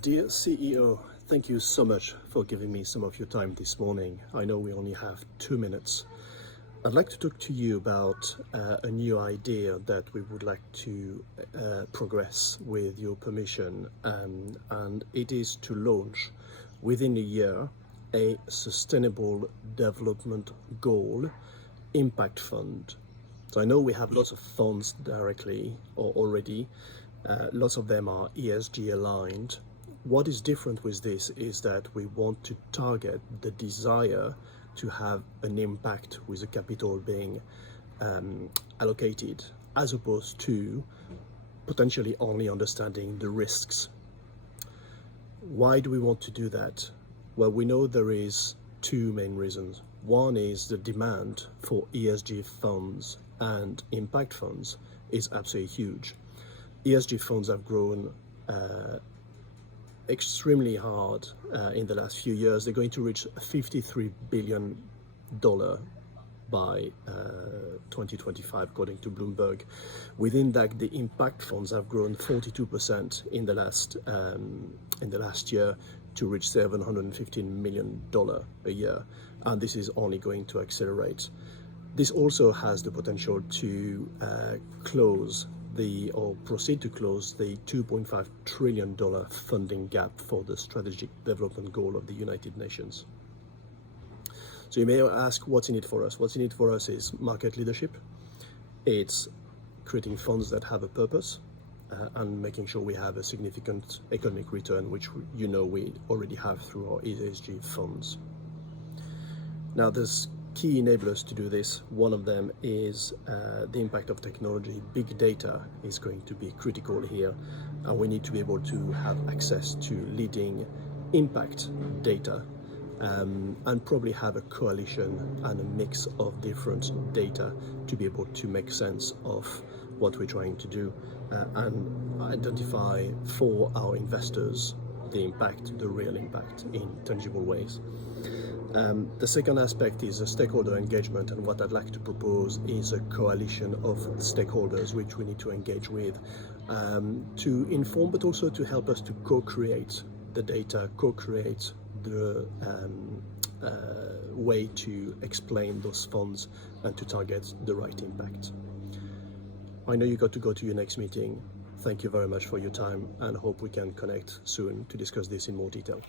Dear CEO, thank you so much for giving me some of your time this morning. I know we only have 2 minutes. I'd like to talk to you about a new idea that we would like to progress with your permission, and it is to launch within a year a sustainable development goal impact fund. So I know we have lots of funds directly or already. Lots of them are ESG aligned. What is different with this is that we want to target the desire to have an impact with the capital being allocated, as opposed to potentially only understanding the risks. Why do we want to do that? Well, we know there is two main reasons. One is the demand for ESG funds and impact funds is absolutely huge. ESG funds have grown extremely hard in the last few years. They're going to reach $53 billion by 2025, according to Bloomberg. Within that, the impact funds have grown 42% in the last year to reach $715 million a year, and this is only going to accelerate. This also has the potential to proceed to close the $2.5 trillion funding gap for the strategic development goal of the United Nations. So you may ask, what's in it for us? What's in it for us is market leadership. It's creating funds that have a purpose and making sure we have a significant economic return, which we already have through our ESG funds. Now, there's key enablers to do this. One of them is the impact of technology. Big data is going to be critical here, and we need to be able to have access to leading impact data, and probably have a coalition and a mix of different data to be able to make sense of what we're trying to do and identify for our investors the impact, the real impact in tangible ways. The second aspect is stakeholder engagement, and what I'd like to propose is a coalition of stakeholders which we need to engage with to inform, but also to help us to co-create the data, co-create the way to explain those funds and to target the right impact. I know you got to go to your next meeting. Thank you very much for your time, and hope we can connect soon to discuss this in more detail.